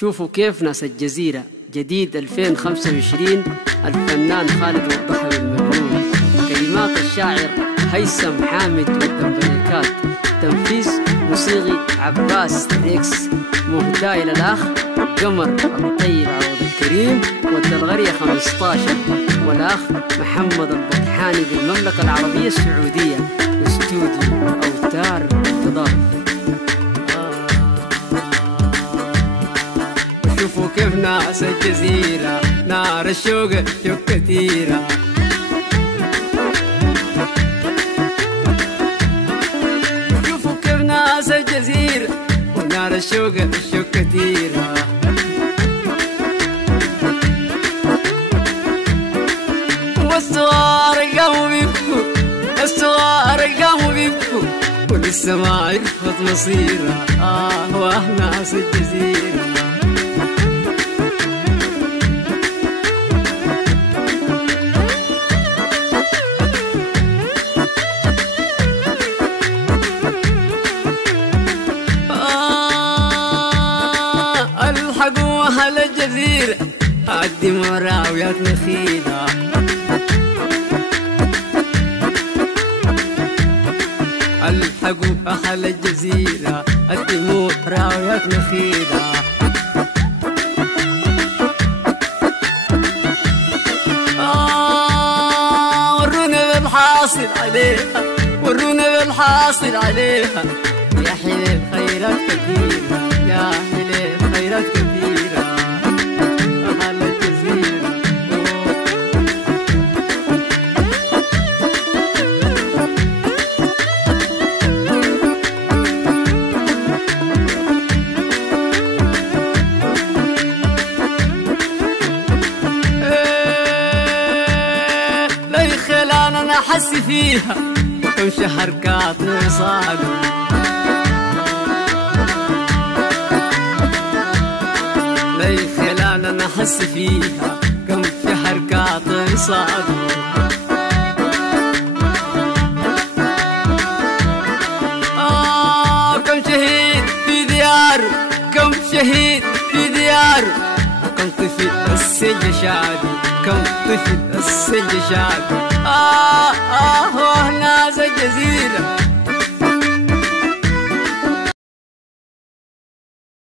شوفوا كيف ناس الجزيرة جديد 2025 الفنان خالد والضحوي المجنون. كلمات الشاعر هيثم حامد والدمبريكات. تنفيذ موسيقي عباس ريكس. مهداة إلى الأخ قمر الطيب عوض الكريم والدلغرية 15 والأخ محمد البطحاني بالمملكة العربية السعودية. استوديو أوتار تضاف. شوفوا كيف ناس الجزيرة نار الشوق شوق كثيرة. شوفوا كيف ناس الجزيرة ونار الشوق شوق كثيرة. والصغار قاموا بيبكوا الصغار قاموا بيبكوا ولسه ما عرفت مصيرها. ناس الجزيرة. الحقوا أهل الجزيرة قدموا راويات نخيلة. الحقوا أهل الجزيرة قدموا راويات نخيلة. ورونا بالحاصل عليها ورونا بالحاصل عليها. يا حليل خيرات كثيرة يا حليل خيرات كثيرة. أهل الجزيرة لي خلان أنا أحس فيها كم شهر قاطع صادق. لي خلان أنا أحس فيها كم شهر قاطع صادق. كم شهيد في دياره كم شهيد في دياره. كم طفل السجن شادي كم طفل السجن شادي. ناس الجزيرة